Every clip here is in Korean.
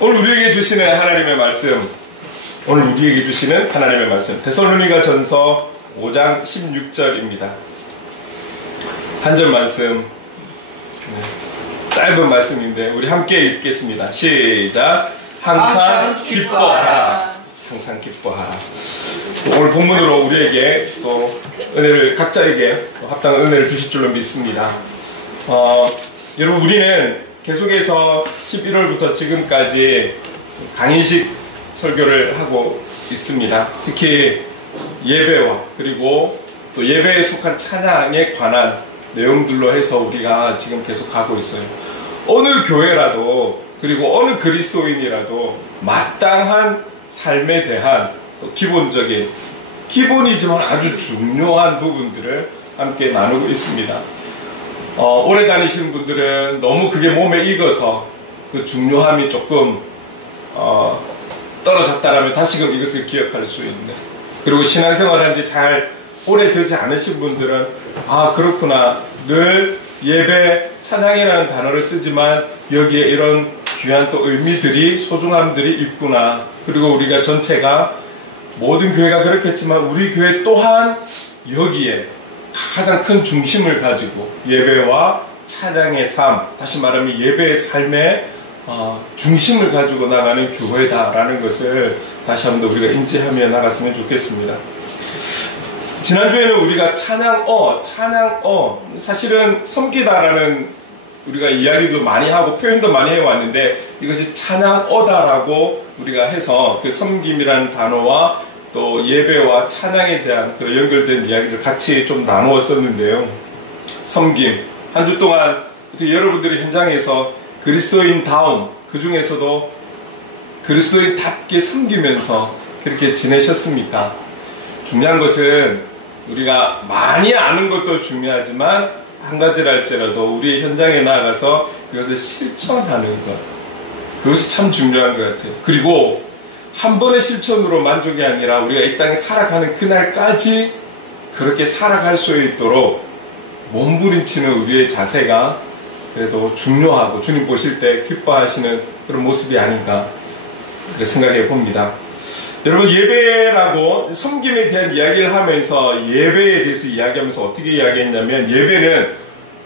오늘 우리에게 주시는 하나님의 말씀 데살로니가 전서 5장 16절입니다. 단절 말씀, 짧은 말씀인데 우리 함께 읽겠습니다. 시작. 항상 기뻐하라. 항상 기뻐하라. 오늘 본문으로 우리에게 또 은혜를, 각자에게 합당한 은혜를 주실 줄로 믿습니다. 여러분, 우리는 계속해서 11월부터 지금까지 강인식 설교를 하고 있습니다. 특히 예배와 그리고 또 예배에 속한 찬양에 관한 내용들로 해서 우리가 지금 계속 가고 있어요. 어느 교회라도 그리고 어느 그리스도인이라도 마땅한 삶에 대한 또 기본이지만 아주 중요한 부분들을 함께 나누고 있습니다. 오래 다니시는 분들은 너무 그게 몸에 익어서 그 중요함이 조금 떨어졌다라면 다시금 이것을 기억할 수 있는, 그리고 신앙생활 한지 잘 오래되지 않으신 분들은 그렇구나, 늘 예배 찬양이라는 단어를 쓰지만 여기에 이런 귀한 또 의미들이, 소중함들이 있구나. 그리고 우리가 전체가 모든 교회가 그렇겠지만 우리 교회 또한 여기에 가장 큰 중심을 가지고 예배와 찬양의 삶, 다시 말하면 예배의 삶의 중심을 가지고 나가는 교회다라는 것을 다시 한번 우리가 인지하며 나갔으면 좋겠습니다. 지난주에는 우리가 찬양어, 사실은 섬기다라는 우리가 이야기도 많이 하고 표현도 많이 해왔는데, 이것이 찬양어다라고 우리가 해서 그 섬김이라는 단어와 또 예배와 찬양에 대한 그 연결된 이야기를 같이 좀 나누었었는데요. 섬김, 한 주 동안 여러분들이 현장에서 그리스도인다움, 그 중에서도 그리스도인답게 섬기면서 그렇게 지내셨습니까? 중요한 것은 우리가 많이 아는 것도 중요하지만 한 가지랄지라도 우리 현장에 나아가서 그것을 실천하는 것, 그것이 참 중요한 것 같아요. 그리고 한 번의 실천으로 만족이 아니라 우리가 이 땅에 살아가는 그날까지 그렇게 살아갈 수 있도록 몸부림치는 우리의 자세가 그래도 중요하고 주님 보실 때 기뻐하시는 그런 모습이 아닌가 생각해 봅니다. 여러분, 예배라고 섬김에 대한 이야기를 하면서 예배에 대해서 이야기하면서 어떻게 이야기했냐면, 예배는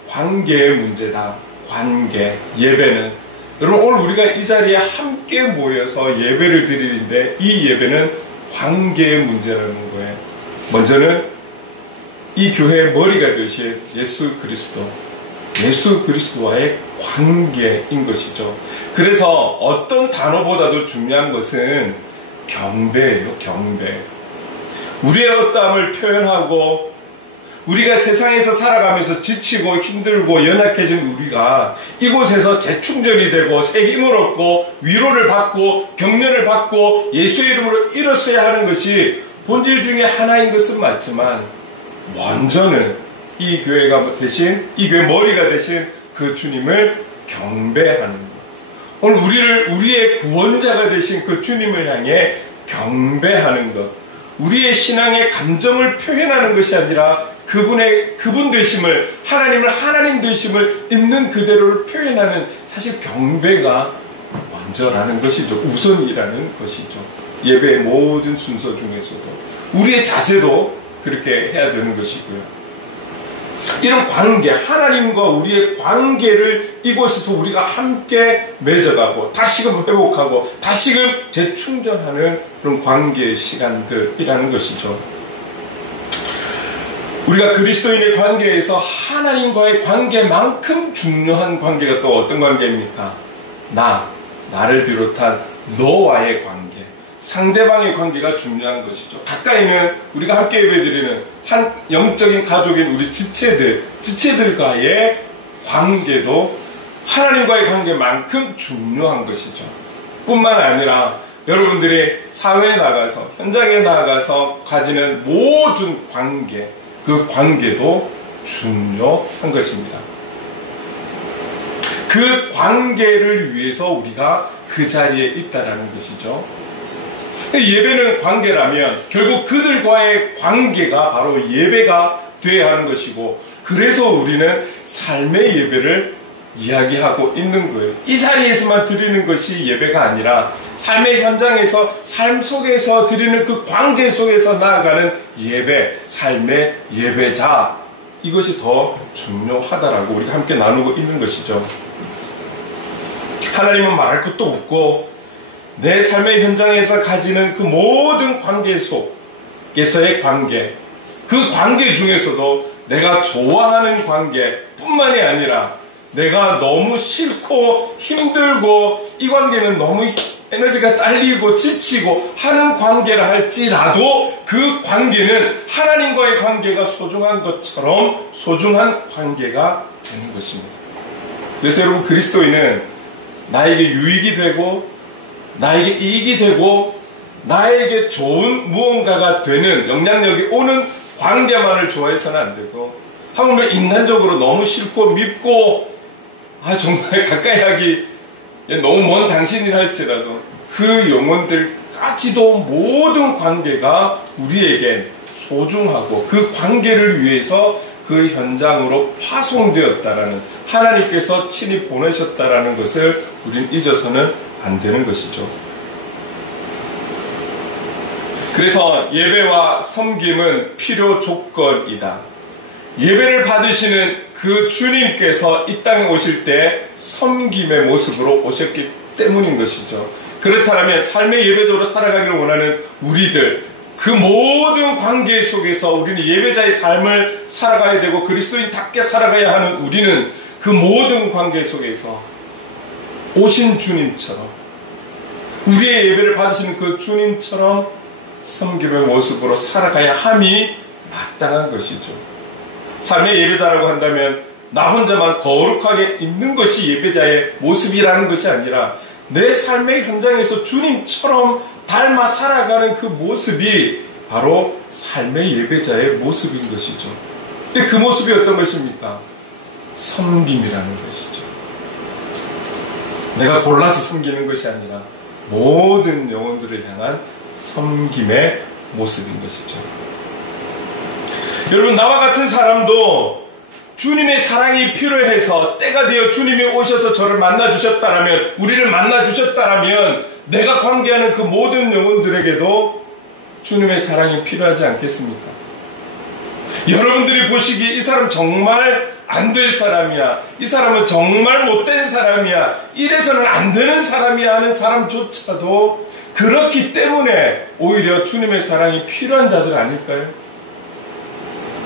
관계의 문제다. 관계, 예배는. 여러분, 오늘 우리가 이 자리에 함께 모여서 예배를 드리는데 이 예배는 관계의 문제라는 거예요. 먼저는 이 교회의 머리가 되신 예수 그리스도와의 관계인 것이죠. 그래서 어떤 단어보다도 중요한 것은 경배예요. 경배. 우리의 어떠함을 표현하고, 우리가 세상에서 살아가면서 지치고 힘들고 연약해진 우리가 이곳에서 재충전이 되고 새 힘을 얻고 위로를 받고 격려를 받고 예수의 이름으로 일어서야 하는 것이 본질 중에 하나인 것은 맞지만, 먼저는 이 교회가 대신, 이 교회 머리가 되신 그 주님을 경배하는 것. 오늘 우리의 구원자가 되신 그 주님을 향해 경배하는 것, 우리의 신앙의 감정을 표현하는 것이 아니라 그분 되심을, 하나님을 하나님 되심을 있는 그대로를 표현하는, 사실 경배가 먼저라는 것이죠. 우선이라는 것이죠. 예배의 모든 순서 중에서도 우리의 자세도 그렇게 해야 되는 것이고요. 이런 관계, 하나님과 우리의 관계를 이곳에서 우리가 함께 맺어가고 다시금 회복하고 다시금 재충전하는 그런 관계의 시간들이라는 것이죠. 우리가 그리스도인의 관계에서 하나님과의 관계만큼 중요한 관계가 또 어떤 관계입니까? 나를 비롯한 너와의 관계, 상대방의 관계가 중요한 것이죠. 가까이는 우리가 함께 예배드리는 한 영적인 가족인 우리 지체들과의 관계도 하나님과의 관계만큼 중요한 것이죠. 뿐만 아니라 여러분들이 사회에 나가서, 현장에 나가서 가지는 모든 관계, 그 관계도 중요한 것입니다. 그 관계를 위해서 우리가 그 자리에 있다라는 것이죠. 예배는 관계라면 결국 그들과의 관계가 바로 예배가 되어야 하는 것이고, 그래서 우리는 삶의 예배를 이야기하고 있는 거예요. 이 자리에서만 드리는 것이 예배가 아니라 삶의 현장에서 삶 속에서 드리는 그 관계 속에서 나아가는 예배, 삶의 예배자, 이것이 더 중요하다라고 우리가 함께 나누고 있는 것이죠. 하나님은 말할 것도 없고 내 삶의 현장에서 가지는 그 모든 관계 속에서의 관계, 그 관계 중에서도 내가 좋아하는 관계뿐만이 아니라 내가 너무 싫고 힘들고 이 관계는 너무 에너지가 딸리고 지치고 하는 관계라 할지라도 그 관계는 하나님과의 관계가 소중한 것처럼 소중한 관계가 되는 것입니다. 그래서 여러분, 그리스도인은 나에게 유익이 되고 나에게 이익이 되고 나에게 좋은 무언가가 되는 영향력이 오는 관계만을 좋아해서는 안 되고, 하물며 인간적으로 너무 싫고 밉고 정말 가까이 하기 너무 먼 당신이라 할지라도 그 영혼들까지도 모든 관계가 우리에게 소중하고 그 관계를 위해서 그 현장으로 파송되었다라는, 하나님께서 친히 보내셨다라는 것을 우린 잊어서는 안 되는 것이죠. 그래서 예배와 섬김은 필요 조건이다. 예배를 받으시는 그 주님께서 이 땅에 오실 때 섬김의 모습으로 오셨기 때문인 것이죠. 그렇다면 삶의 예배자로 살아가기를 원하는 우리들, 그 모든 관계 속에서 우리는 예배자의 삶을 살아가야 되고 그리스도인답게 살아가야 하는 우리는 그 모든 관계 속에서 오신 주님처럼, 우리의 예배를 받으시는 그 주님처럼 섬김의 모습으로 살아가야 함이 마땅한 것이죠. 삶의 예배자라고 한다면 나 혼자만 거룩하게 있는 것이 예배자의 모습이라는 것이 아니라 내 삶의 현장에서 주님처럼 닮아 살아가는 그 모습이 바로 삶의 예배자의 모습인 것이죠. 근데 그 모습이 어떤 것입니까? 섬김이라는 것이죠. 내가 골라서 섬기는 것이 아니라 모든 영혼들을 향한 섬김의 모습인 것이죠. 여러분, 나와 같은 사람도 주님의 사랑이 필요해서 때가 되어 주님이 오셔서 저를 만나주셨다라면, 우리를 만나주셨다라면 내가 관계하는 그 모든 영혼들에게도 주님의 사랑이 필요하지 않겠습니까? 여러분들이 보시기에 이 사람 정말 안 될 사람이야, 이 사람은 정말 못된 사람이야, 이래서는 안 되는 사람이야 하는 사람조차도 그렇기 때문에 오히려 주님의 사랑이 필요한 자들 아닐까요?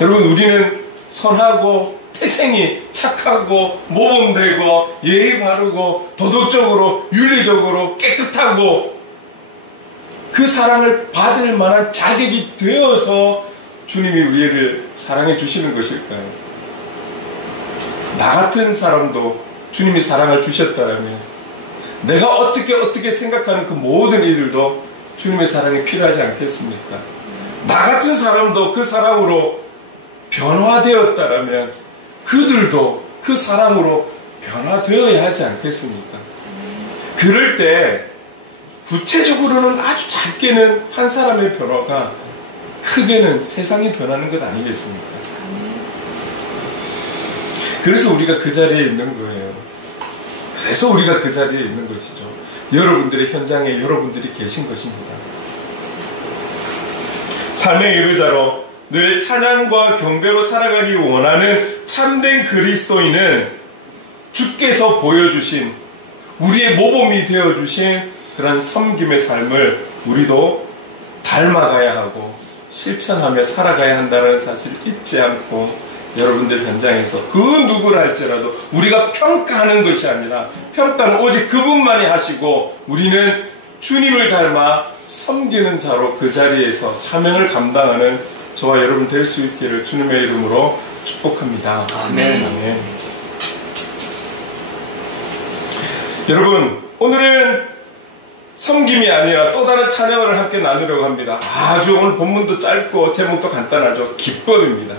여러분, 우리는 선하고 태생이 착하고 모범되고 예의 바르고 도덕적으로 윤리적으로 깨끗하고 그 사랑을 받을 만한 자격이 되어서 주님이 우리를 사랑해 주시는 것일까요? 나 같은 사람도 주님이 사랑을 주셨다면 내가 어떻게 생각하는 그 모든 이들도 주님의 사랑이 필요하지 않겠습니까? 나 같은 사람도 그 사랑으로 변화되었다라면 그들도 그 사랑으로 변화되어야 하지 않겠습니까? 그럴 때 구체적으로는 아주 작게는 한 사람의 변화가 크게는 세상이 변하는 것 아니겠습니까? 그래서 우리가 그 자리에 있는 거예요. 그래서 우리가 그 자리에 있는 것이죠. 여러분들의 현장에 여러분들이 계신 것입니다. 삶의 예배자로 늘 찬양과 경배로 살아가기 원하는 참된 그리스도인은 주께서 보여주신, 우리의 모범이 되어주신 그런 섬김의 삶을 우리도 닮아가야 하고 실천하며 살아가야 한다는 사실을 잊지 않고, 여러분들 현장에서 그 누구를 할지라도 우리가 평가하는 것이 아니라 평가는 오직 그분만이 하시고 우리는 주님을 닮아 섬기는 자로 그 자리에서 사명을 감당하는 저와 여러분 될 수 있기를 주님의 이름으로 축복합니다. 아멘. 아멘. 여러분, 오늘은 섬김이 아니라 또 다른 찬양을 함께 나누려고 합니다. 아주 오늘 본문도 짧고 제목도 간단하죠. 기쁨입니다.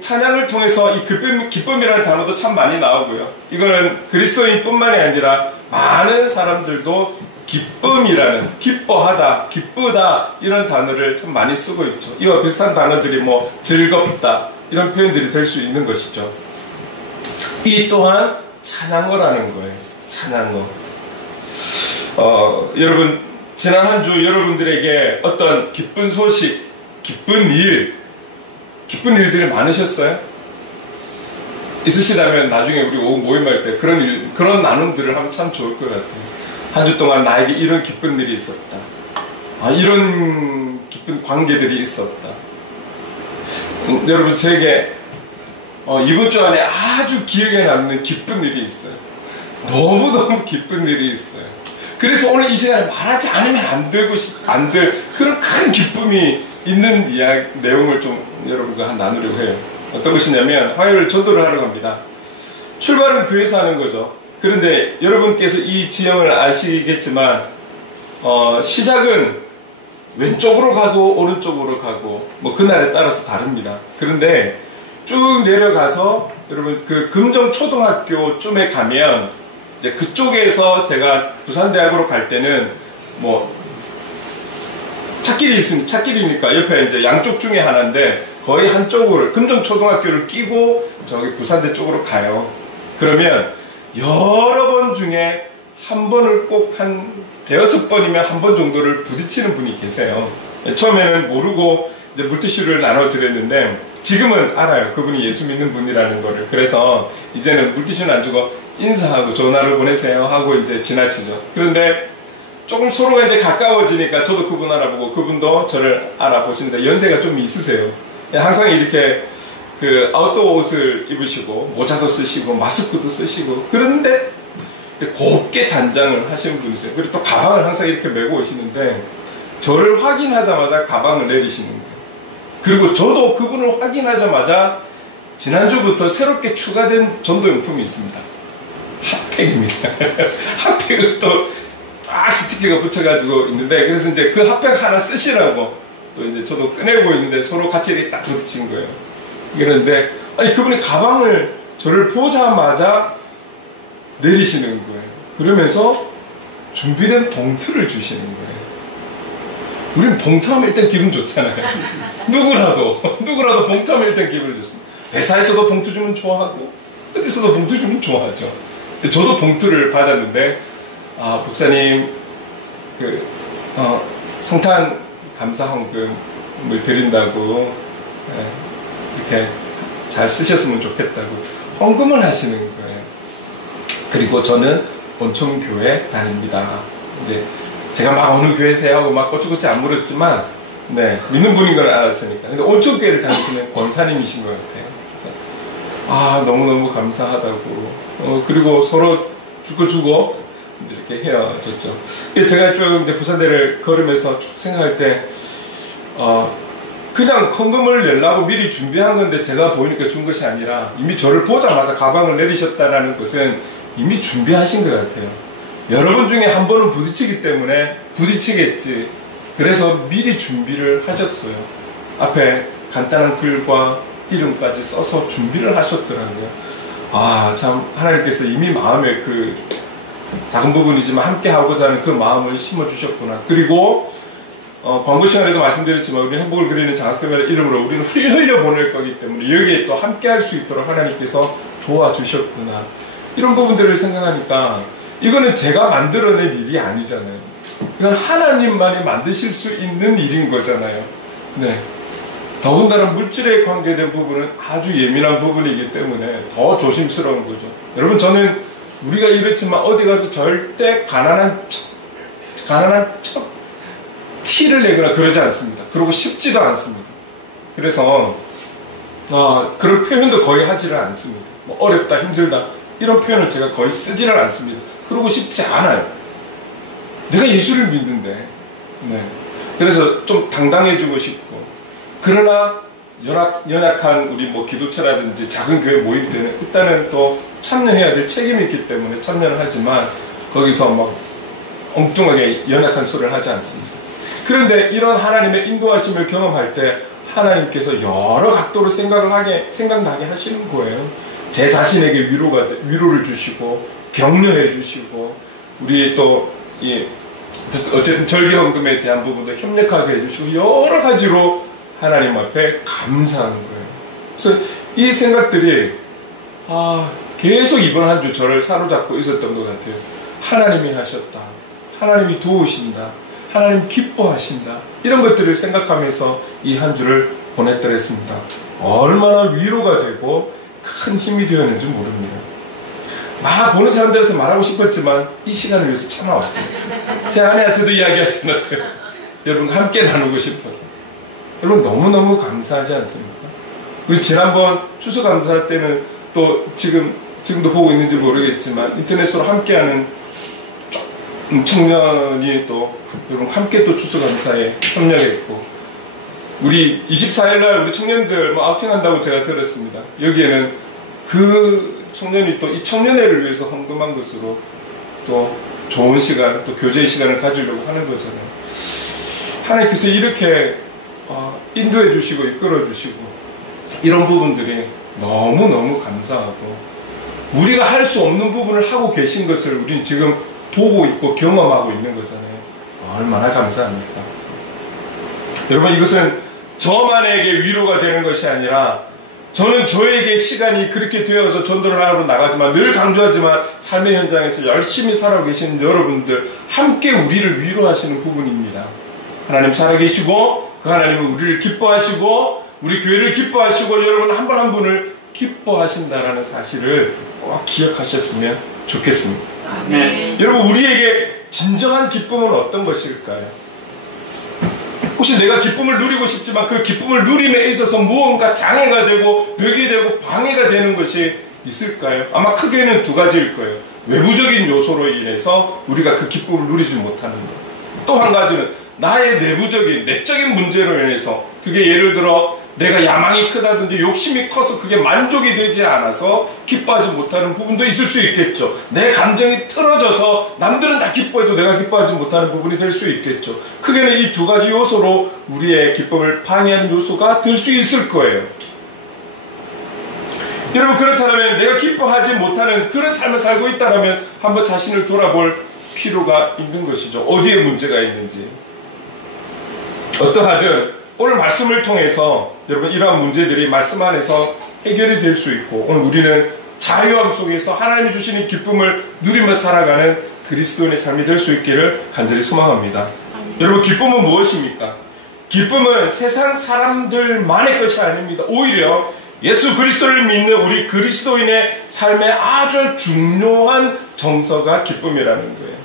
찬양을 통해서 이 기쁨이라는 단어도 참 많이 나오고요. 이거는 그리스도인뿐만이 아니라 많은 사람들도 기쁨이라는, 기뻐하다, 기쁘다 이런 단어를 참 많이 쓰고 있죠. 이와 비슷한 단어들이 뭐 즐겁다 이런 표현들이 될 수 있는 것이죠. 이 또한 찬양어라는 거예요. 찬양어. 여러분, 지난 한 주 여러분들에게 어떤 기쁜 소식, 기쁜 일들이 많으셨어요? 있으시다면 나중에 우리 오후 모임할 때 그런 나눔들을 하면 참 좋을 것 같아요. 한 주 동안 나에게 이런 기쁜 일이 있었다. 이런 기쁜 관계들이 있었다. 여러분, 제게 이번 주 안에 아주 기억에 남는 기쁜 일이 있어요. 너무너무 기쁜 일이 있어요. 그래서 오늘 이 시간에 말하지 않으면 안 될 그런 큰 기쁨이 있는 내용을 좀 여러분과 나누려고 해요. 어떤 것이냐면, 화요일 전도를 하러 갑니다. 출발은 교회에서 하는 거죠. 그런데 여러분께서 이 지형을 아시겠지만, 시작은 왼쪽으로 가고 오른쪽으로 가고 뭐 그날에 따라서 다릅니다. 그런데 쭉 내려가서 여러분 그 금정초등학교쯤에 가면 이제 그쪽에서 제가 부산대학으로 갈 때는 뭐 찻길이니까 옆에 이제 양쪽 중에 하나인데 거의 한쪽으로 금정초등학교를 끼고 저기 부산대 쪽으로 가요. 그러면 여러 번 중에 한 번을 꼭 한 대여섯 번이면 한 번 정도를 부딪히는 분이 계세요. 처음에는 모르고 이제 물티슈를 나눠드렸는데 지금은 알아요. 그분이 예수 믿는 분이라는 거를. 그래서 이제는 물티슈는 안 주고 인사하고 좋은 하루 보내세요 하고 이제 지나치죠. 그런데 조금 서로가 이제 가까워지니까 저도 그분 알아보고 그분도 저를 알아보시는데 연세가 좀 있으세요. 항상 이렇게 그 아웃도어 옷을 입으시고 모자도 쓰시고 마스크도 쓰시고 그런데 곱게 단장을 하시는 분이세요. 그리고 또 가방을 항상 이렇게 메고 오시는데 저를 확인하자마자 가방을 내리시는 거예요. 그리고 저도 그분을 확인하자마자 지난주부터 새롭게 추가된 전도용품이 있습니다. 핫팩입니다. 핫팩을 또 스티커가 붙여가지고 있는데 그래서 이제 그 핫팩 하나 쓰시라고 또 이제 저도 꺼내고 있는데 서로 같이 이렇게 딱 부딪힌 거예요. 그런데 아니 그분이 가방을 저를 보자마자 내리시는 거예요. 그러면서 준비된 봉투를 주시는 거예요. 우리는 봉투하면 일단 기분 좋잖아요. 누구라도 봉투하면 일단 기분이 좋습니다. 회사에서도 봉투 주면 좋아하고 어디서도 봉투 주면 좋아하죠. 저도 봉투를 받았는데 목사님 성탄 감사헌금을 드린다고 이렇게 잘 쓰셨으면 좋겠다고 헌금을 하시는 거예요. 그리고 저는 온천교회 다닙니다. 이제 제가 막 어느 교회세요 하고 막 꼬치꼬치 안 물었지만 믿는 분인 걸 알았으니까. 근데 온천교회를 다니시는 권사님이신 것 같아요. 그래서 너무너무 감사하다고. 그리고 서로 주고 이제 이렇게 헤어졌죠. 제가 쭉 이제 부산대를 걸으면서 쭉 생각할 때 그냥 헌금을 내려고 미리 준비한 건데 제가 보이니까 준 것이 아니라 이미 저를 보자마자 가방을 내리셨다는 것은 이미 준비하신 것 같아요. 여러분 중에 한 번은 부딪히기 때문에 부딪히겠지. 그래서 미리 준비를 하셨어요. 앞에 간단한 글과 이름까지 써서 준비를 하셨더라고요. 참 하나님께서 이미 마음에 그 작은 부분이지만 함께 하고자 하는 그 마음을 심어주셨구나. 그리고 광고 시간에도 말씀드렸지만 우리 행복을 그리는 장학금이라는 이름으로 우리는 흘려 보낼 거기 때문에 여기에 또 함께 할 수 있도록 하나님께서 도와주셨구나. 이런 부분들을 생각하니까 이거는 제가 만들어낸 일이 아니잖아요. 이건 하나님만이 만드실 수 있는 일인 거잖아요. 더군다나 물질에 관계된 부분은 아주 예민한 부분이기 때문에 더 조심스러운 거죠. 여러분, 저는 우리가 이렇지만 어디 가서 절대 가난한 척 티를 내거나 그러지 않습니다. 그러고 싶지도 않습니다. 그래서 그런 표현도 거의 하지를 않습니다. 뭐 어렵다, 힘들다 이런 표현을 제가 거의 쓰지를 않습니다. 그러고 싶지 않아요. 내가 예수를 믿는데. 그래서 좀 당당해지고 싶고, 그러나 연약한 우리 뭐 기도처라든지 작은 교회 모임 때는 일단은 또 참여해야 될 책임이 있기 때문에 참여를 하지만 거기서 막 엉뚱하게 연약한 소리를 하지 않습니다. 그런데 이런 하나님의 인도하심을 경험할 때 하나님께서 여러 각도로 생각나게 하시는 거예요. 제 자신에게 위로를 주시고 격려해 주시고, 우리 또 어쨌든 절기헌금에 대한 부분도 협력하게 해주시고 여러 가지로 하나님 앞에 감사한 거예요. 그래서 이 생각들이 계속 이번 한 주 저를 사로잡고 있었던 것 같아요. 하나님이 하셨다. 하나님이 도우신다. 하나님 기뻐하신다. 이런 것들을 생각하면서 이 한 주를 보냈더랬습니다. 얼마나 위로가 되고 큰 힘이 되었는지 모릅니다. 막 보는 사람들한테 말하고 싶었지만 이 시간을 위해서 참아왔어요. 제 아내한테도 이야기하지 않았어요. 여러분과 함께 나누고 싶어서. 여러분 너무너무 감사하지 않습니까? 그래서 지난번 추수감사 때는 또 지금도 보고 있는지 모르겠지만 인터넷으로 함께하는 청년이 또 여러분 함께 또 추수감사에 협력했고, 우리 24일날 우리 청년들 아우팅한다고 제가 들었습니다. 여기에는 그 청년이 또 이 청년회를 위해서 헌금한 것으로 또 좋은 시간, 또 교제의 시간을 가지려고 하는 거잖아요. 하나님께서 이렇게 인도해 주시고 이끌어 주시고 이런 부분들이 너무너무 감사하고, 우리가 할 수 없는 부분을 하고 계신 것을 우리는 지금 보고 있고 경험하고 있는 거잖아요. 얼마나 감사합니까? 여러분, 이것은 저만에게 위로가 되는 것이 아니라 저는 저에게 시간이 그렇게 되어서 전도를 하러 나가지만 늘 강조하지만 삶의 현장에서 열심히 살아가고 계시는 여러분들 함께 우리를 위로하시는 부분입니다. 하나님 살아계시고 그 하나님은 우리를 기뻐하시고 우리 교회를 기뻐하시고 여러분 한 분 한 분을 기뻐하신다라는 사실을 꼭 기억하셨으면 좋겠습니다. 네. 여러분, 우리에게 진정한 기쁨은 어떤 것일까요? 혹시 내가 기쁨을 누리고 싶지만 그 기쁨을 누림에 있어서 무언가 장애가 되고 벽이 되고 방해가 되는 것이 있을까요? 아마 크게는 두 가지일 거예요. 외부적인 요소로 인해서 우리가 그 기쁨을 누리지 못하는 것. 또 한 가지는 나의 내부적인 내적인 문제로 인해서, 그게 예를 들어 내가 야망이 크다든지 욕심이 커서 그게 만족이 되지 않아서 기뻐하지 못하는 부분도 있을 수 있겠죠. 내 감정이 틀어져서 남들은 다 기뻐해도 내가 기뻐하지 못하는 부분이 될 수 있겠죠. 크게는 이 두 가지 요소로 우리의 기쁨을 방해하는 요소가 될 수 있을 거예요. 여러분, 그렇다면 내가 기뻐하지 못하는 그런 삶을 살고 있다면 한번 자신을 돌아볼 필요가 있는 것이죠. 어디에 문제가 있는지. 어떠하든 오늘 말씀을 통해서 여러분 이러한 문제들이 말씀 안에서 해결이 될 수 있고, 오늘 우리는 자유함 속에서 하나님이 주시는 기쁨을 누리며 살아가는 그리스도인의 삶이 될 수 있기를 간절히 소망합니다. 여러분, 기쁨은 무엇입니까? 기쁨은 세상 사람들만의 것이 아닙니다. 오히려 예수 그리스도를 믿는 우리 그리스도인의 삶에 아주 중요한 정서가 기쁨이라는 거예요.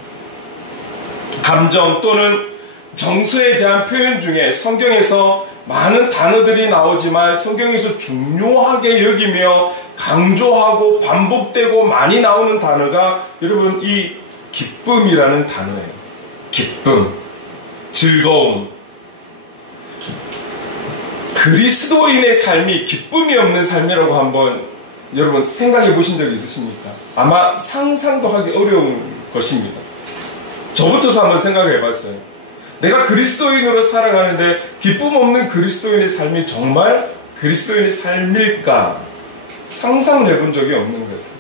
감정 또는 정서에 대한 표현 중에 성경에서 많은 단어들이 나오지만 성경에서 중요하게 여기며 강조하고 반복되고 많이 나오는 단어가 여러분 이 기쁨이라는 단어예요. 기쁨, 즐거움. 그리스도인의 삶이 기쁨이 없는 삶이라고 한번 여러분 생각해 보신 적이 있으십니까? 아마 상상도 하기 어려운 것입니다. 저부터서 한번 생각해 봤어요. 내가 그리스도인으로 살아가는데 기쁨 없는 그리스도인의 삶이 정말 그리스도인의 삶일까? 상상해 본 적이 없는 것 같아요.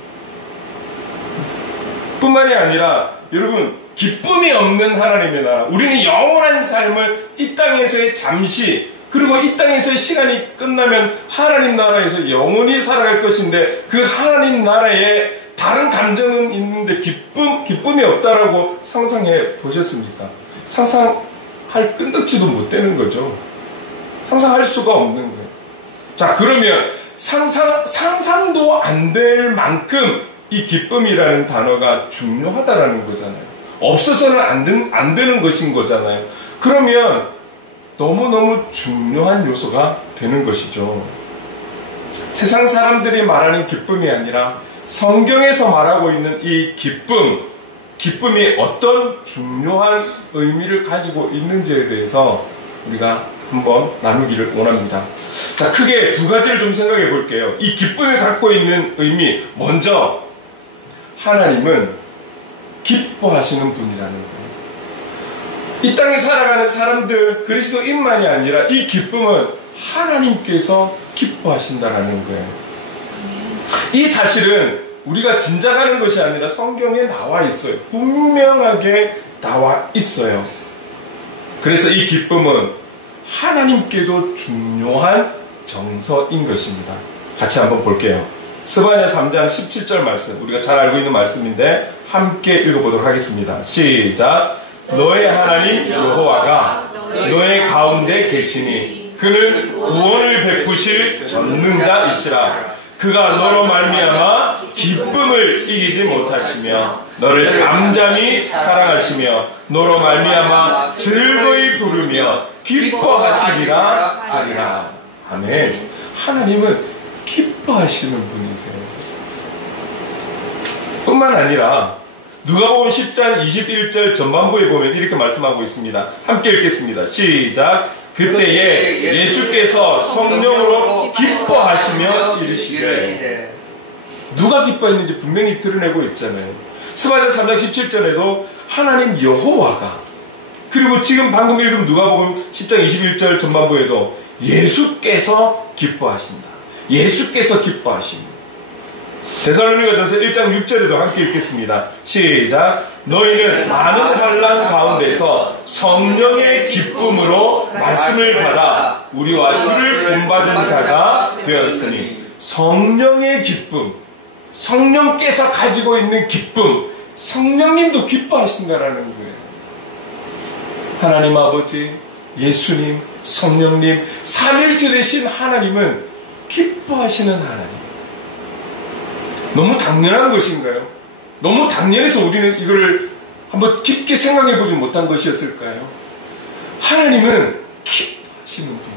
뿐만이 아니라 여러분, 기쁨이 없는 하나님의 나라, 우리는 영원한 삶을 이 땅에서의 잠시, 그리고 이 땅에서의 시간이 끝나면 하나님 나라에서 영원히 살아갈 것인데, 그 하나님 나라에 다른 감정은 있는데 기쁨이 없다라고 상상해 보셨습니까? 상상할 끈덕지도 못 되는 거죠. 상상할 수가 없는 거예요. 자, 그러면 상상도 안 될 만큼 이 기쁨이라는 단어가 중요하다라는 거잖아요. 없어서는 안 되는 것인 거잖아요. 그러면 너무너무 중요한 요소가 되는 것이죠. 세상 사람들이 말하는 기쁨이 아니라 성경에서 말하고 있는 이 기쁨이 어떤 중요한 의미를 가지고 있는지에 대해서 우리가 한번 나누기를 원합니다. 자, 크게 두 가지를 좀 생각해 볼게요. 이 기쁨이 갖고 있는 의미, 먼저 하나님은 기뻐하시는 분이라는 거예요. 이 땅에 살아가는 사람들, 그리스도인만이 아니라 이 기쁨은 하나님께서 기뻐하신다라는 거예요. 이 사실은 우리가 짐작하는 것이 아니라 성경에 나와 있어요. 분명하게 나와 있어요. 그래서 이 기쁨은 하나님께도 중요한 정서인 것입니다. 같이 한번 볼게요. 스바냐 3장 17절 말씀, 우리가 잘 알고 있는 말씀인데 함께 읽어보도록 하겠습니다. 시작. 너의 하나님 여호와가 너의 가운데 계시니 그는 구원을 베푸실 전능자이시라. 그가 너로 말미암아 기쁨을 이기지 못하시며 너를 잠잠히 사랑하시며 너로 말미암아 즐거이 부르며 기뻐하시리라 하리라. 아멘. 하나님은 기뻐하시는 분이세요. 뿐만 아니라 누가복음 10장 21절 전반부에 보면 이렇게 말씀하고 있습니다. 함께 읽겠습니다. 시작. 그때에 예수께서 성령으로 기뻐하시며 이르시되. 누가 기뻐했는지 분명히 드러내고 있잖아요. 스바냐 3장 17절에도 하나님 여호와가, 그리고 지금 방금 읽은 누가복음 10장 21절 전반부에도 예수께서 기뻐하신다. 예수께서 기뻐하십니다. 데살로니가전서 1장 6절에도 함께 읽겠습니다. 시작. 너희는 많은 환난 가운데서 성령의 기쁨으로 말씀을 받아 우리와 주를 본받은 자가 되었으니. 성령의 기쁨, 성령께서 가지고 있는 기쁨, 성령님도 기뻐하신다라는 거예요. 하나님 아버지, 예수님, 성령님, 삼일째 되신 하나님은 기뻐하시는 하나님. 너무 당연한 것인가요? 너무 당연해서 우리는 이걸 한번 깊게 생각해 보지 못한 것이었을까요? 하나님은 기뻐하시는 분입니다.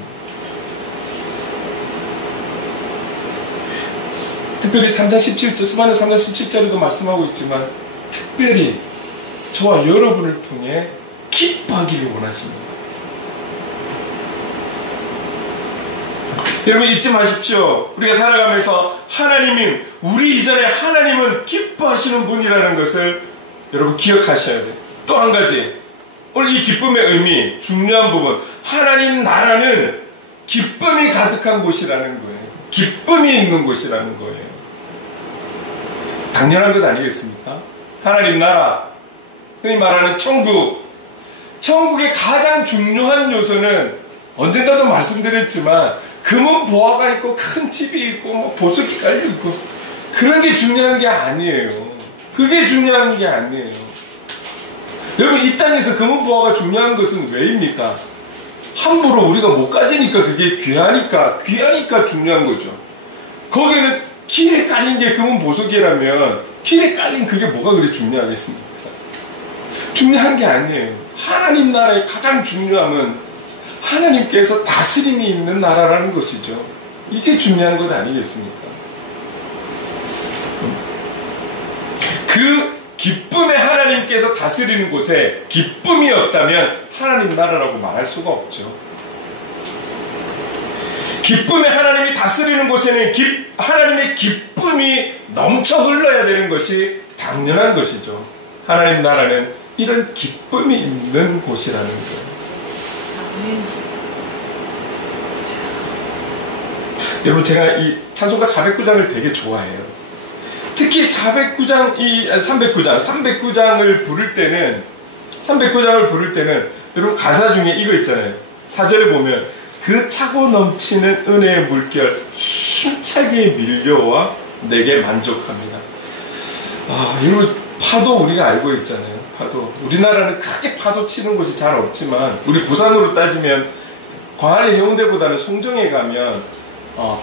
특별히 3장 17절, 스바냐 3장 17절에도 말씀하고 있지만 특별히 저와 여러분을 통해 기뻐하기를 원하십니다. 여러분 잊지 마십시오. 우리가 살아가면서 하나님은, 우리 이전에 하나님은 기뻐하시는 분이라는 것을 여러분 기억하셔야 돼요. 또 한 가지, 오늘 이 기쁨의 의미, 중요한 부분, 하나님 나라는 기쁨이 가득한 곳이라는 거예요. 기쁨이 있는 곳이라는 거예요. 당연한 것 아니겠습니까? 하나님 나라, 흔히 말하는 천국, 천국의 가장 중요한 요소는 언젠가도 말씀드렸지만 금은 보화가 있고 큰 집이 있고 뭐 보석이 깔려있고 그런 게 중요한 게 아니에요. 그게 중요한 게 아니에요. 여러분 이 땅에서 금은 보화가 중요한 것은 왜입니까? 함부로 우리가 못 가지니까 그게 귀하니까 중요한 거죠. 거기는 길에 깔린 게 금은 보석이라면 길에 깔린 그게 뭐가 그리 중요하겠습니까? 중요한 게 아니에요. 하나님 나라의 가장 중요함은 하나님께서 다스림이 있는 나라라는 것이죠. 이게 중요한 것 아니겠습니까? 그 기쁨의 하나님께서 다스리는 곳에 기쁨이 없다면 하나님 나라라고 말할 수가 없죠. 기쁨의 하나님이 다스리는 곳에는 하나님의 기쁨이 넘쳐 흘러야 되는 것이 당연한 것이죠. 하나님 나라는 이런 기쁨이 있는 곳이라는 거예요. 여러분 제가 이 찬송가 409장을 되게 좋아해요. 특히 309장을 부를 때는 여러분 가사 중에 이거 있잖아요. 4절에 보면 그 차고 넘치는 은혜의 물결 힘차게 밀려와 내게 만족합니다. 여러분 파도 우리가 알고 있잖아요. 파도. 우리나라는 크게 파도 치는 곳이 잘 없지만 우리 부산으로 따지면 광안리 해운대보다는 송정에 가면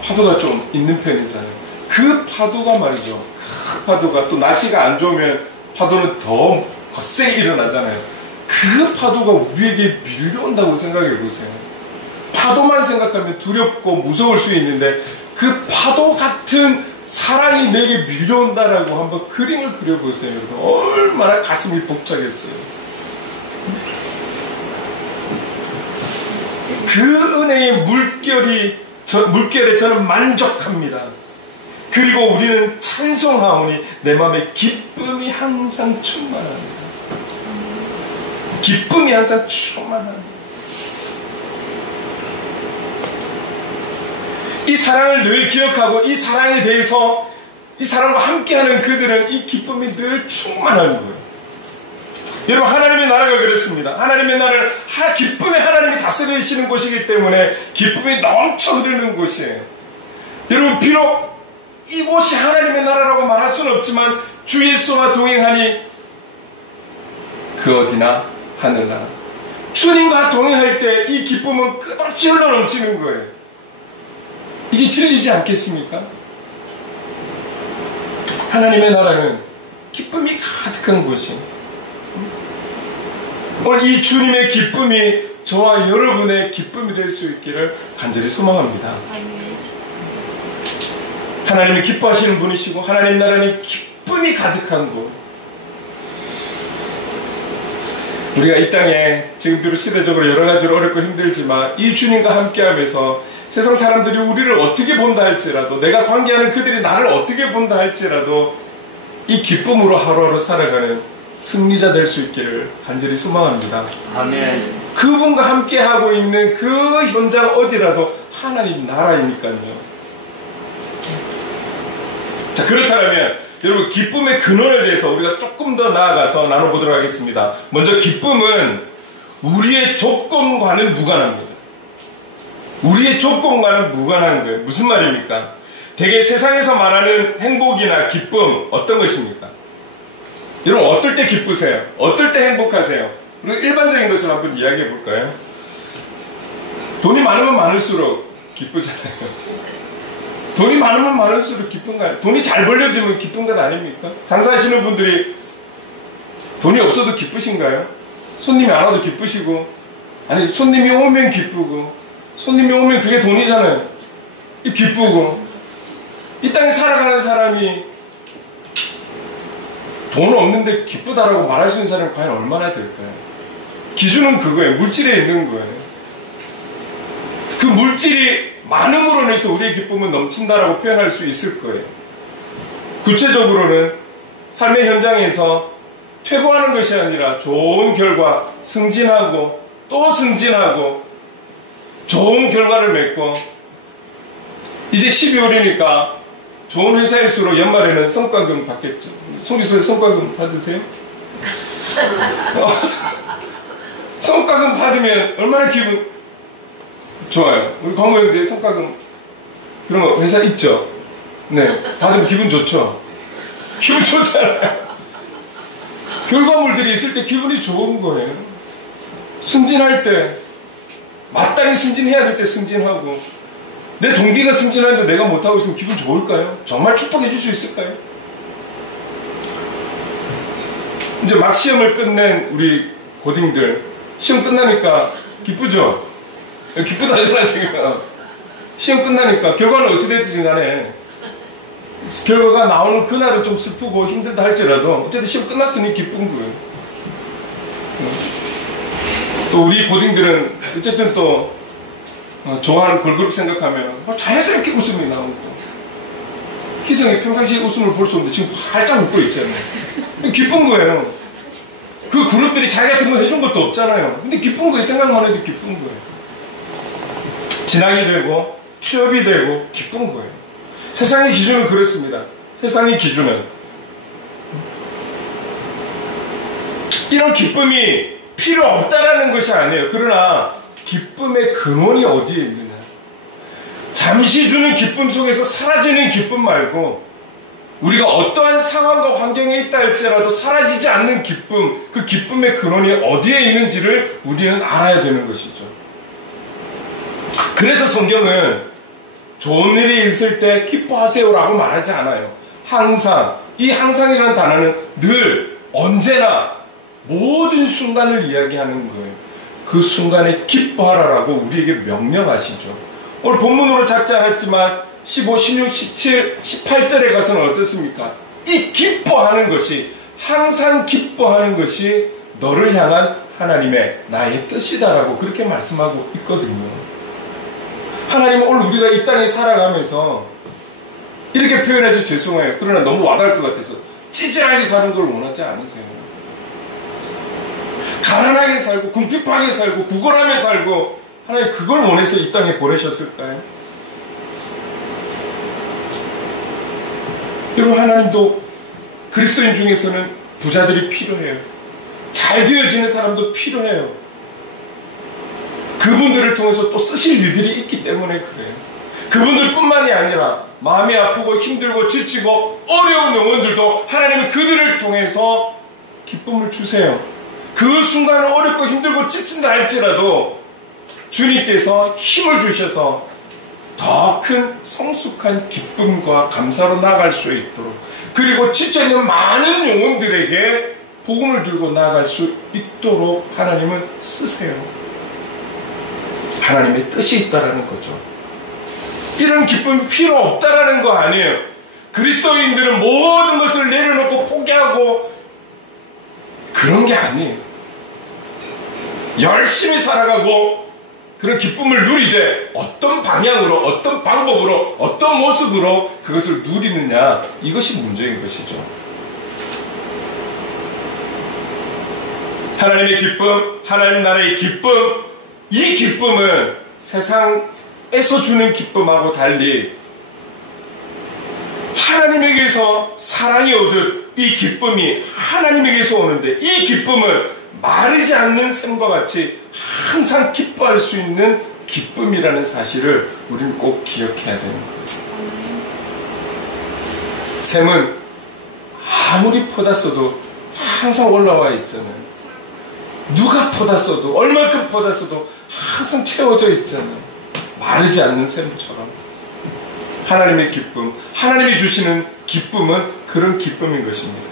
파도가 좀 있는 편이잖아요. 그 파도가 말이죠. 그 파도가 또 날씨가 안 좋으면 파도는 더 거세게 일어나잖아요. 그 파도가 우리에게 밀려온다고 생각해 보세요. 파도만 생각하면 두렵고 무서울 수 있는데 그 파도 같은 사랑이 내게 밀려온다라고 한번 그림을 그려보세요. 얼마나 가슴이 벅차겠어요. 그 은혜의 물결에 저는 만족합니다. 그리고 우리는 찬송하오니 내 마음에 기쁨이 항상 충만합니다. 기쁨이 항상 충만합니다. 이 사랑을 늘 기억하고 이 사랑에 대해서 이 사랑과 함께하는 그들은 이 기쁨이 늘 충만한 거예요. 여러분 하나님의 나라가 그렇습니다. 하나님의 나라는 기쁨의 하나님이 다스리시는 곳이기 때문에 기쁨이 넘쳐 흐르는 곳이에요. 여러분 비록 이곳이 하나님의 나라라고 말할 수는 없지만 주 예수와 동행하니 그 어디나 하늘나라. 주님과 동행할 때 이 기쁨은 끝없이 흘러넘치는 거예요. 이게 진리지 않겠습니까? 하나님의 나라는 기쁨이 가득한 곳이, 오늘 이 주님의 기쁨이 저와 여러분의 기쁨이 될 수 있기를 간절히 소망합니다. 하나님이 기뻐하시는 분이시고 하나님 나라는 기쁨이 가득한 곳. 우리가 이 땅에 지금 비록 시대적으로 여러 가지로 어렵고 힘들지만 이 주님과 함께하면서 세상 사람들이 우리를 어떻게 본다 할지라도, 내가 관계하는 그들이 나를 어떻게 본다 할지라도 이 기쁨으로 하루하루 살아가는 승리자 될 수 있기를 간절히 소망합니다. 아멘. 그분과 함께하고 있는 그 현장 어디라도 하나님 나라이니까요. 자, 그렇다면 여러분, 기쁨의 근원에 대해서 우리가 조금 더 나아가서 나눠보도록 하겠습니다. 먼저 기쁨은 우리의 조건과는 무관합니다. 우리의 조건과는 무관한 거예요. 무슨 말입니까? 대개 세상에서 말하는 행복이나 기쁨, 어떤 것입니까? 여러분, 어떨 때 기쁘세요? 어떨 때 행복하세요? 그리고 일반적인 것을 한번 이야기해 볼까요? 돈이 많으면 많을수록 기쁘잖아요. 돈이 많으면 많을수록 기쁜가요? 돈이 잘 벌려지면 기쁜 것 아닙니까? 장사하시는 분들이 돈이 없어도 기쁘신가요? 손님이 안 와도 기쁘시고, 아니, 손님이 오면 기쁘고, 손님이 오면 그게 돈이잖아요. 기쁘고. 이 땅에 살아가는 사람이 돈 없는데 기쁘다라고 말할 수 있는 사람이 과연 얼마나 될까요? 기준은 그거예요. 물질에 있는 거예요. 그 물질이 많음으로 인해서 우리의 기쁨은 넘친다라고 표현할 수 있을 거예요. 구체적으로는 삶의 현장에서 퇴보하는 것이 아니라 좋은 결과, 승진하고 또 승진하고 좋은 결과를 맺고, 이제 12월이니까 좋은 회사일수록 연말에는 성과금 받겠죠. 송지선 성과금 받으세요? 성과금 받으면 얼마나 기분 좋아요. 우리 광고 형제 성과금 그런 거 회사 있죠? 네, 받으면 기분 좋죠? 기분 좋잖아요. 결과물들이 있을 때 기분이 좋은 거예요. 승진할 때 마땅히 승진해야 될 때 승진하고, 내 동기가 승진하는데 내가 못하고 있으면 기분 좋을까요? 정말 축복해 줄 수 있을까요? 이제 막 시험을 끝낸 우리 고딩들, 시험 끝나니까 기쁘죠? 기쁘다 하잖아 지금. 시험 끝나니까 결과는 어찌됐든 간에 결과가 나오는 그날은 좀 슬프고 힘들다 할지라도 어쨌든 시험 끝났으니 기쁜 거예요. 또 우리 고딩들은 어쨌든 또 좋아하는 걸그룹 생각하면 자연스럽게 웃음이 나오고, 희성이 평상시에 웃음을 볼 수 없는데 지금 활짝 웃고 있잖아요. 기쁜 거예요. 그 그룹들이 자기 같은 거 해준 것도 없잖아요. 근데 기쁜 거예요. 생각만 해도 기쁜 거예요. 진학이 되고 취업이 되고 기쁜 거예요. 세상의 기준은 그렇습니다. 세상의 기준은 이런 기쁨이 필요 없다라는 것이 아니에요. 그러나 기쁨의 근원이 어디에 있느냐, 잠시 주는 기쁨 속에서 사라지는 기쁨 말고 우리가 어떠한 상황과 환경에 있다 할지라도 사라지지 않는 기쁨, 그 기쁨의 근원이 어디에 있는지를 우리는 알아야 되는 것이죠. 그래서 성경은 좋은 일이 있을 때 기뻐하세요 라고 말하지 않아요. 항상, 이 항상이라는 단어는 늘, 언제나, 모든 순간을 이야기하는 거예요. 그 순간에 기뻐하라라고 우리에게 명령하시죠. 오늘 본문으로 잡지 않았지만 15, 16, 17, 18절에 가서는 어떻습니까? 이 기뻐하는 것이, 항상 기뻐하는 것이 너를 향한 하나님의 나의 뜻이다라고 그렇게 말씀하고 있거든요. 하나님은 오늘 우리가 이 땅에 살아가면서 이렇게 표현해서 죄송해요. 그러나 너무 와닿을 것 같아서 찌질하게 사는 걸 원하지 않으세요. 가난하게 살고 궁핍하게 살고 구걸하며 살고, 하나님 그걸 원해서 이 땅에 보내셨을까요? 여러분, 하나님도 그리스도인 중에서는 부자들이 필요해요. 잘 되어지는 사람도 필요해요. 그분들을 통해서 또 쓰실 일들이 있기 때문에 그래요. 그분들뿐만이 아니라 마음이 아프고 힘들고 지치고 어려운 영혼들도 하나님은 그들을 통해서 기쁨을 주세요. 그 순간은 어렵고 힘들고 지친다 할지라도 주님께서 힘을 주셔서 더 큰 성숙한 기쁨과 감사로 나아갈 수 있도록, 그리고 지쳐있는 많은 영혼들에게 복음을 들고 나아갈 수 있도록 하나님은 쓰세요. 하나님의 뜻이 있다라는 거죠. 이런 기쁨이 필요 없다라는 거 아니에요. 그리스도인들은 모든 것을 내려놓고 포기하고 그런 게 아니에요. 열심히 살아가고 그런 기쁨을 누리되 어떤 방향으로, 어떤 방법으로, 어떤 모습으로 그것을 누리느냐, 이것이 문제인 것이죠. 하나님의 기쁨, 하나님 나라의 기쁨, 이 기쁨은 세상에서 주는 기쁨하고 달리 하나님에게서 사랑이 오듯 이 기쁨이 하나님에게서 오는데, 이 기쁨은 마르지 않는 샘과 같이 항상 기뻐할 수 있는 기쁨이라는 사실을 우리는 꼭 기억해야 되는 거예요. 샘은 아무리 퍼다 써도 항상 올라와 있잖아요. 누가 퍼다 써도, 얼마큼 퍼다 써도 항상 채워져 있잖아요. 마르지 않는 샘처럼 하나님의 기쁨, 하나님이 주시는 기쁨은 그런 기쁨인 것입니다.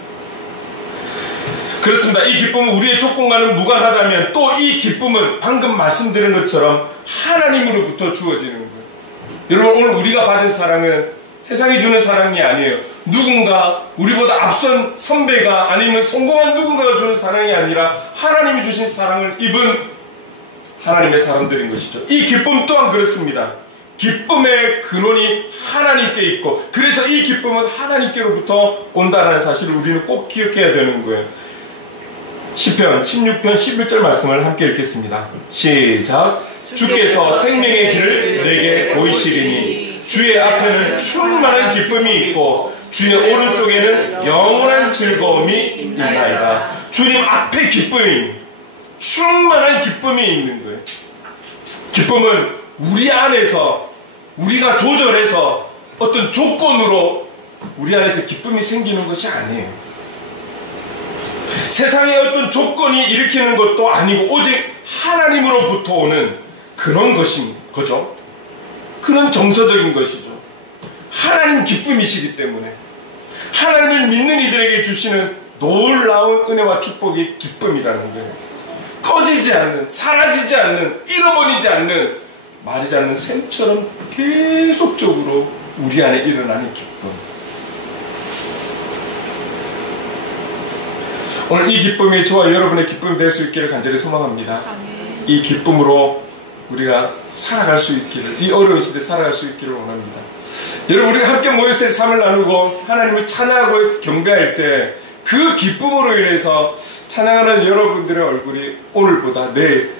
그렇습니다. 이 기쁨은 우리의 조건과는 무관하다면 또 이 기쁨은 방금 말씀드린 것처럼 하나님으로부터 주어지는 거예요. 여러분, 오늘 우리가 받은 사랑은 세상이 주는 사랑이 아니에요. 누군가 우리보다 앞선 선배가 아니면 성공한 누군가가 주는 사랑이 아니라 하나님이 주신 사랑을 입은 하나님의 사람들인 것이죠. 이 기쁨 또한 그렇습니다. 기쁨의 근원이 하나님께 있고, 그래서 이 기쁨은 하나님께로부터 온다는 사실을 우리는 꼭 기억해야 되는 거예요. 시편 16편 11절 말씀을 함께 읽겠습니다. 시작. 주께서 생명의 길을 내게 보이시리니 주의 앞에는 충만한 기쁨이 있고 주의 오른쪽에는 영원한 즐거움이 있나이다. 주님 앞에 기쁨이, 충만한 기쁨이 있는 거예요. 기쁨은 우리 안에서 우리가 조절해서 어떤 조건으로 우리 안에서 기쁨이 생기는 것이 아니에요. 세상의 어떤 조건이 일으키는 것도 아니고 오직 하나님으로부터 오는 그런 것인 거죠. 그런 정서적인 것이죠. 하나님 기쁨이시기 때문에 하나님을 믿는 이들에게 주시는 놀라운 은혜와 축복이 기쁨이라는 거예요. 꺼지지 않는, 사라지지 않는, 잃어버리지 않는, 마르지 않는 샘처럼 계속적으로 우리 안에 일어나는 기쁨. 오늘 이 기쁨이 저와 여러분의 기쁨이 될 수 있기를 간절히 소망합니다. 이 기쁨으로 우리가 살아갈 수 있기를, 이 어려운 시대에 살아갈 수 있기를 원합니다. 여러분, 우리가 함께 모였을 때 삶을 나누고 하나님을 찬양하고 경배할 때 그 기쁨으로 인해서 찬양하는 여러분들의 얼굴이 오늘보다 내일,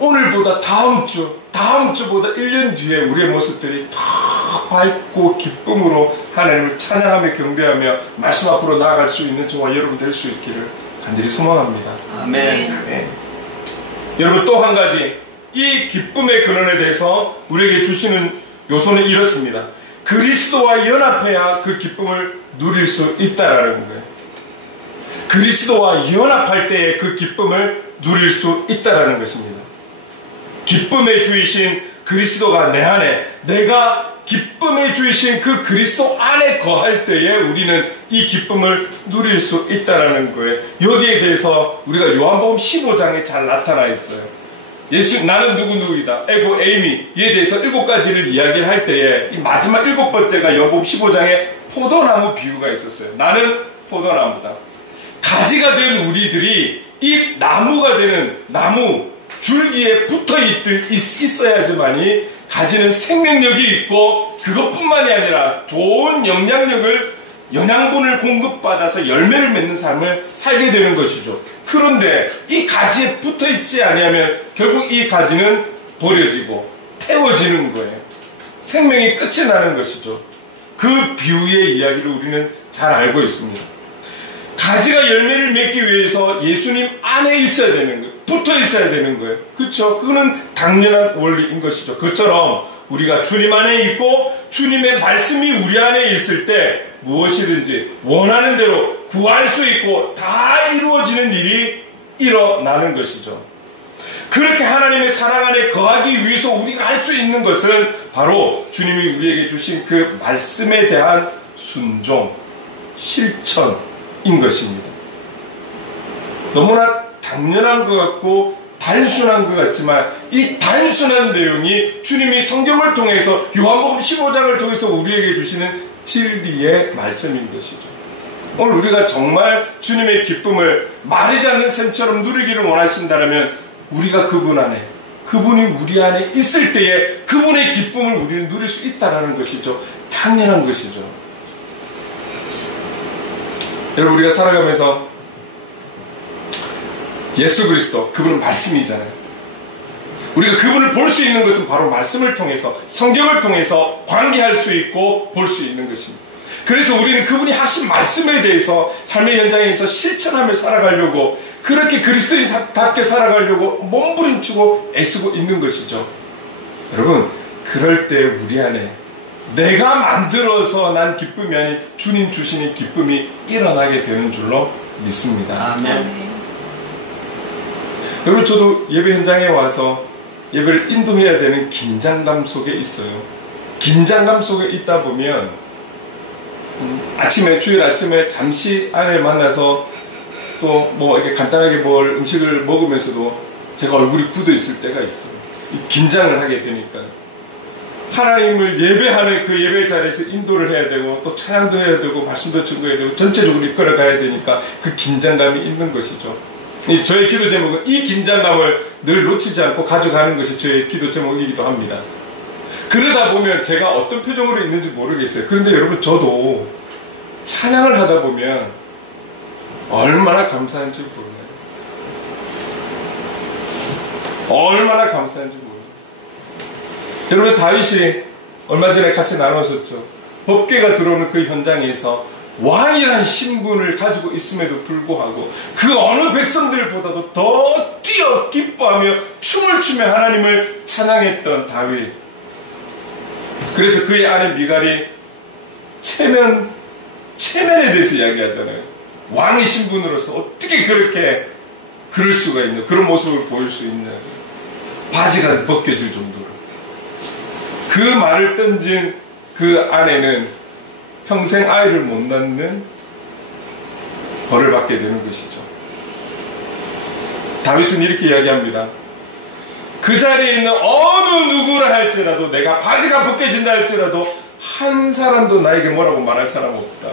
오늘보다 다음 주보다 1년 뒤에 우리의 모습들이 더 밝고 기쁨으로 하나님을 찬양하며 경배하며 말씀 앞으로 나아갈 수 있는 저와 여러분 될 수 있기를 간절히 소망합니다. 아멘. 네. 여러분, 또 한 가지 이 기쁨의 근원에 대해서 우리에게 주시는 요소는 이렇습니다. 그리스도와 연합해야 그 기쁨을 누릴 수 있다라는 거예요. 그리스도와 연합할 때에 그 기쁨을 누릴 수 있다라는 것입니다. 기쁨의 주이신 그리스도가 내 안에, 내가 기쁨의 주이신 그 그리스도 안에 거할 때에 우리는 이 기쁨을 누릴 수 있다라는 거예요. 여기에 대해서 우리가 요한복음 15장에 잘 나타나 있어요. 예수, 나는 누구누구이다, 에고 에이미에 대해서 7가지를 이야기를 할 때에 이 마지막 7번째가 요한복음 15장에 포도나무 비유가 있었어요. 나는 포도나무다. 가지가 된 우리들이 이 나무가 되는 나무 줄기에 붙어 있어야지만이 가지는 생명력이 있고, 그것뿐만이 아니라 좋은 영양분을 공급받아서 열매를 맺는 삶을 살게 되는 것이죠. 그런데 이 가지에 붙어 있지 아니하면 결국 이 가지는 버려지고 태워지는 거예요. 생명이 끝이 나는 것이죠. 그 비유의 이야기를 우리는 잘 알고 있습니다. 가지가 열매를 맺기 위해서 예수님 안에 있어야 되는 거예요. 붙어 있어야 되는 거예요. 그렇죠? 그거는 당연한 원리인 것이죠. 그처럼 우리가 주님 안에 있고 주님의 말씀이 우리 안에 있을 때 무엇이든지 원하는 대로 구할 수 있고 다 이루어지는 일이 일어나는 것이죠. 그렇게 하나님의 사랑 안에 거하기 위해서 우리가 할 수 있는 것은 바로 주님이 우리에게 주신 그 말씀에 대한 순종, 실천인 것입니다. 너무나 당연한 것 같고 단순한 것 같지만 이 단순한 내용이 주님이 성경을 통해서 요한복음 15장을 통해서 우리에게 주시는 진리의 말씀인 것이죠. 오늘 우리가 정말 주님의 기쁨을 마르지 않는 샘처럼 누리기를 원하신다면 우리가 그분 안에, 그분이 우리 안에 있을 때에 그분의 기쁨을 우리는 누릴 수 있다는 것이죠. 당연한 것이죠. 여러분, 우리가 살아가면서 예수 그리스도, 그분은 말씀이잖아요. 우리가 그분을 볼 수 있는 것은 바로 말씀을 통해서, 성경을 통해서 관계할 수 있고 볼 수 있는 것입니다. 그래서 우리는 그분이 하신 말씀에 대해서 삶의 현장에서 실천하며 살아가려고, 그렇게 그리스도인답게 살아가려고 몸부림치고 애쓰고 있는 것이죠. 여러분, 그럴 때 우리 안에 내가 만들어서 난 기쁨이 아닌 주님 주시는 기쁨이 일어나게 되는 줄로 믿습니다. 아멘. 여러분, 저도 예배 현장에 와서 예배를 인도해야 되는 긴장감 속에 있어요. 긴장감 속에 있다 보면 주일 아침에 잠시 아내를 만나서 또 뭐 이렇게 간단하게 뭘 음식을 먹으면서도 제가 얼굴이 굳어 있을 때가 있어요. 긴장을 하게 되니까 하나님을 예배하는 그 예배 자리에서 인도를 해야 되고 또 찬양도 해야 되고 말씀도 전거해야 되고 전체적으로 이끌어 가야 되니까 그 긴장감이 있는 것이죠. 저의 기도 제목은 이 긴장감을 늘 놓치지 않고 가져가는 것이 저의 기도 제목이기도 합니다. 그러다 보면 제가 어떤 표정으로 있는지 모르겠어요. 그런데 여러분, 저도 찬양을 하다 보면 얼마나 감사한지 몰라요. 얼마나 감사한지 몰라요. 여러분, 다윗이 얼마 전에 같이 나눴었죠. 법궤가 들어오는 그 현장에서 왕이라는 신분을 가지고 있음에도 불구하고 그 어느 백성들보다도 더 뛰어 기뻐하며 춤을 추며 하나님을 찬양했던 다윗. 그래서 그의 아내 미갈이 체면에 대해서 이야기하잖아요. 왕의 신분으로서 어떻게 그렇게 그럴 수가 있냐, 그런 모습을 보일 수 있냐, 바지가 벗겨질 정도로. 그 말을 던진 그 아내는 평생 아이를 못 낳는 벌을 받게 되는 것이죠. 다윗은 이렇게 이야기합니다. 그 자리에 있는 어느 누구라 할지라도, 내가 바지가 벗겨진다 할지라도 한 사람도 나에게 뭐라고 말할 사람 없다.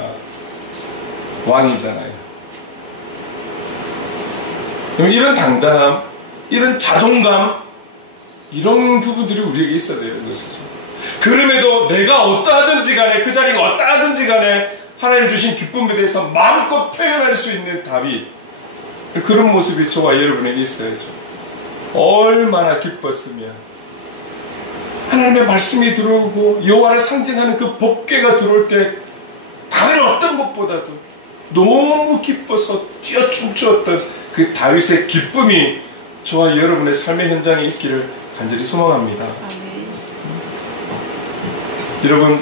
왕이잖아요. 이런 당당함, 이런 자존감, 이런 부분들이 우리에게 있어야 되는 것이죠. 그럼에도 내가 어떠하든지 간에, 그 자리가 어떠하든지 간에 하나님 주신 기쁨에 대해서 마음껏 표현할 수 있는 다윗, 그런 모습이 저와 여러분에게 있어야죠. 얼마나 기뻤으면 하나님의 말씀이 들어오고 여호와를 상징하는 그 법궤가 들어올 때 다른 어떤 것보다도 너무 기뻐서 뛰어 춤추었던 그 다윗의 기쁨이 저와 여러분의 삶의 현장에 있기를 간절히 소망합니다. 여러분,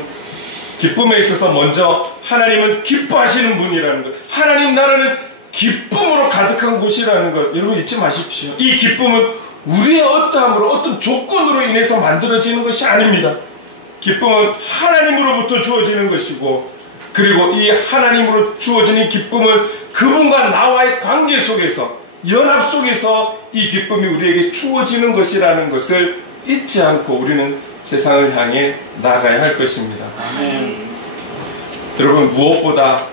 기쁨에 있어서 먼저 하나님은 기뻐하시는 분이라는 것, 하나님 나라는 기쁨으로 가득한 곳이라는 것, 여러분 잊지 마십시오. 이 기쁨은 우리의 어떠함으로, 어떤 조건으로 인해서 만들어지는 것이 아닙니다. 기쁨은 하나님으로부터 주어지는 것이고, 그리고 이 하나님으로 주어지는 기쁨은 그분과 나와의 관계 속에서, 연합 속에서 이 기쁨이 우리에게 주어지는 것이라는 것을 잊지 않고 우리는 세상을 향해 나아가야 할 것입니다. 아멘. 여러분, 무엇보다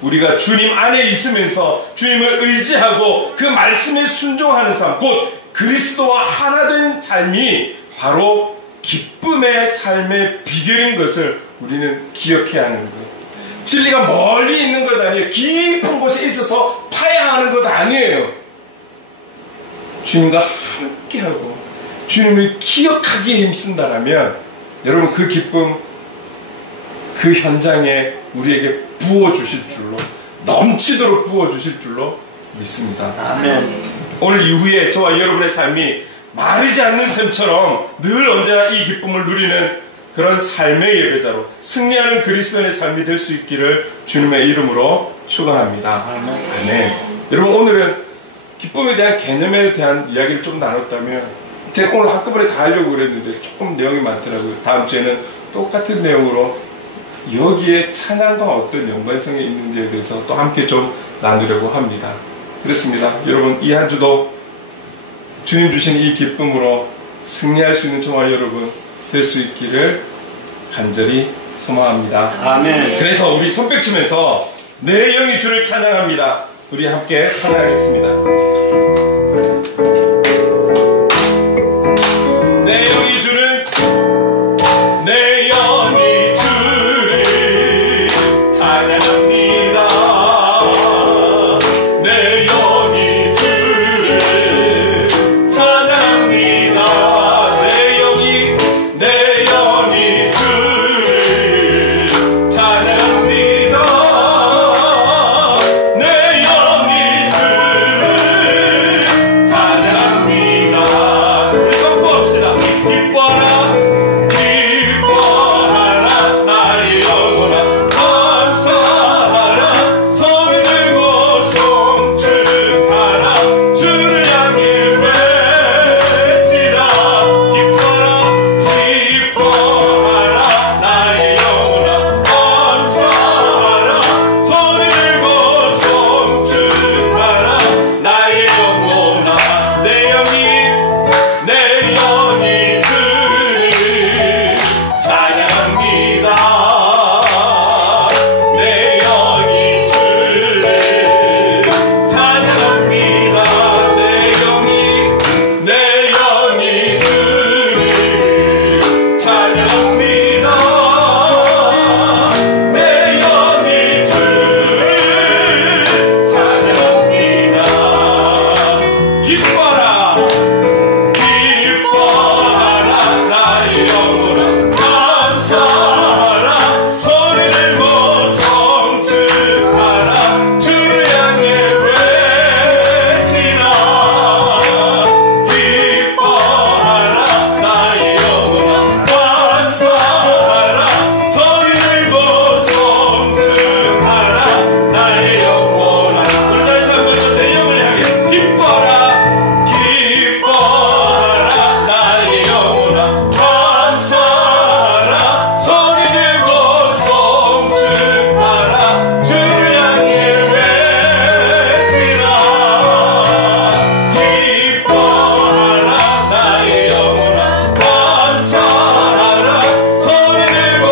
우리가 주님 안에 있으면서 주님을 의지하고 그 말씀에 순종하는 삶, 곧 그리스도와 하나 된 삶이 바로 기쁨의 삶의 비결인 것을 우리는 기억해야 하는 거예요. 진리가 멀리 있는 것 아니에요. 깊은 곳에 있어서 파야 하는 것 아니에요. 주님과 함께하고 주님을 기억하기에 힘쓴다라면 여러분, 그 기쁨, 그 현장에 우리에게 부어주실 줄로, 넘치도록 부어주실 줄로 믿습니다. 아멘. 오늘 이후에 저와 여러분의 삶이 마르지 않는 샘처럼 늘 언제나 이 기쁨을 누리는 그런 삶의 예배자로 승리하는 그리스도인의 삶이 될 수 있기를 주님의 이름으로 축원합니다. 아멘. 여러분, 오늘은 기쁨에 대한 개념에 대한 이야기를 좀 나눴다면, 제가 오늘 한꺼번에 다 하려고 그랬는데 조금 내용이 많더라고요. 다음 주에는 똑같은 내용으로 여기에 찬양과 어떤 연관성이 있는지에 대해서 또 함께 좀 나누려고 합니다. 그렇습니다. 여러분, 이 한 주도 주님 주신 이 기쁨으로 승리할 수 있는 저와 여러분 될 수 있기를 간절히 소망합니다. 아멘. 그래서 우리 손뼉치면서 내 영이 주를 찬양합니다. 우리 함께 찬양하겠습니다. 내 영이 주를, 내 영이 주를 찬양합니다. 내 영이 주를 찬양합니다. 내 영이 주를 찬양합니다. 내 영이 주를 찬양합니다. 우리 선포합시다. 기뻐라 기뻐하라 나의 영혼아, 감사하라 손을 들고 송축하라 주를 향해 외치라. 기뻐라 기뻐하라 나의 영혼아, 감사하라 손을 들고 송축하라 나의 영혼아. 내 영이 주를 찬양합니다. 내 영이 주를 찬양합니다. 내 영이 주를 찬양합니다. 내 영이 주를 찬양합니다. 기뻐라 기뻐하라 나의 영혼아, 감사하라 손을 들고 송축하라 주를 향해 외치라. 기뻐하라 나의 영혼아, 감사하라 손을 들고 송축하라 나의 영혼아. 우리 다시 한번 내 영을 향해 기뻐라 기뻐하라 나의 영혼아, 감사하라 손을 들고 송축하라 주를 향해 외치라. 기뻐하라 나의 영혼아, 감사하라 손을 들고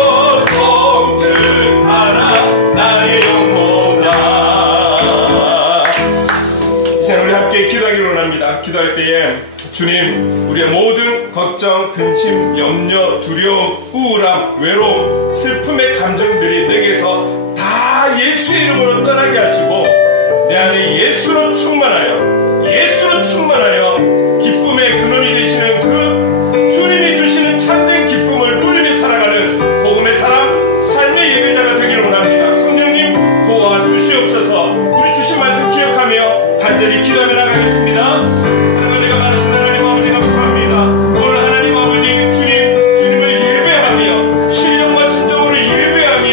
송축하라 나의 영혼아. 이 시간 우리 함께 기도하기를 원합니다. 기도할 때에 주님, 우리의 모든 걱정, 근심, 염려, 두려움, 우울함, 외로움, 슬픔의 감정들이 내게서 다 예수의 이름으로 떠나게 하시고 내 안에 예수로 충만하여 기쁨의 근원이 되시는 그 주님이 주시는 참된 기쁨을 누리며 살아가는 복음의 사람, 삶의 예배자가 되기를 원합니다. 성령님 도와주시옵소서. 우리 주신 말씀 기억하며 간절히 기도하며 나가겠습니다. 사랑하는 많으신 하나님 아버지, 감사합니다. 오늘 하나님 아버지 주님을 예배하며 신령과 진정으로 예배하며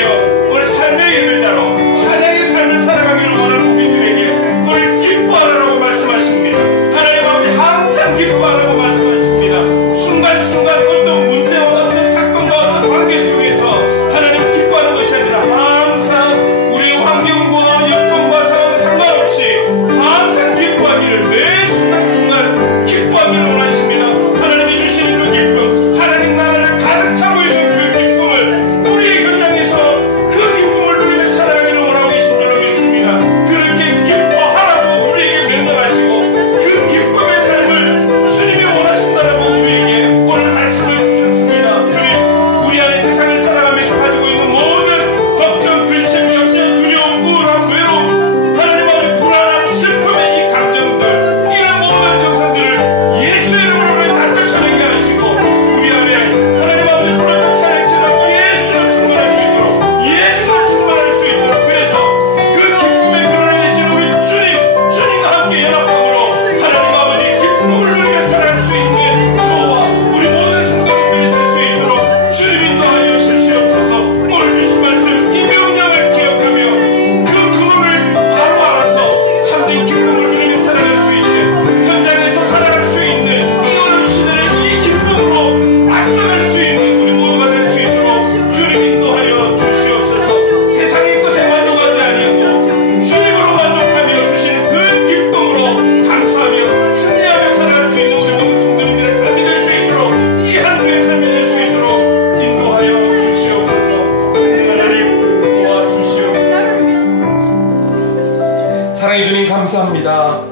사랑해 주님 감사합니다.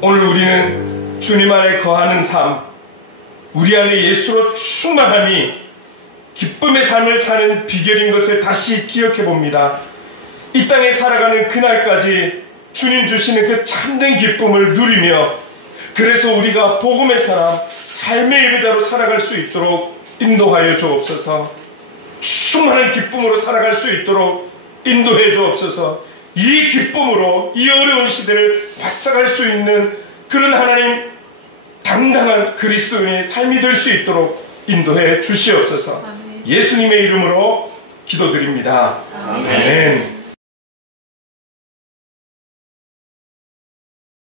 오늘 우리는 주님 안에 거하는 삶, 우리 안에 예수로 충만함이 기쁨의 삶을 사는 비결인 것을 다시 기억해 봅니다. 이 땅에 살아가는 그날까지 주님 주시는 그 참된 기쁨을 누리며, 그래서 우리가 복음의 사람, 삶의 예배자로 살아갈 수 있도록 인도하여 주옵소서. 충만한 기쁨으로 살아갈 수 있도록 인도해 주옵소서. 이 기쁨으로 이 어려운 시대를 맞서갈 수 있는 그런 하나님 당당한 그리스도인의 삶이 될 수 있도록 인도해 주시옵소서. 예수님의 이름으로 기도드립니다. 아멘.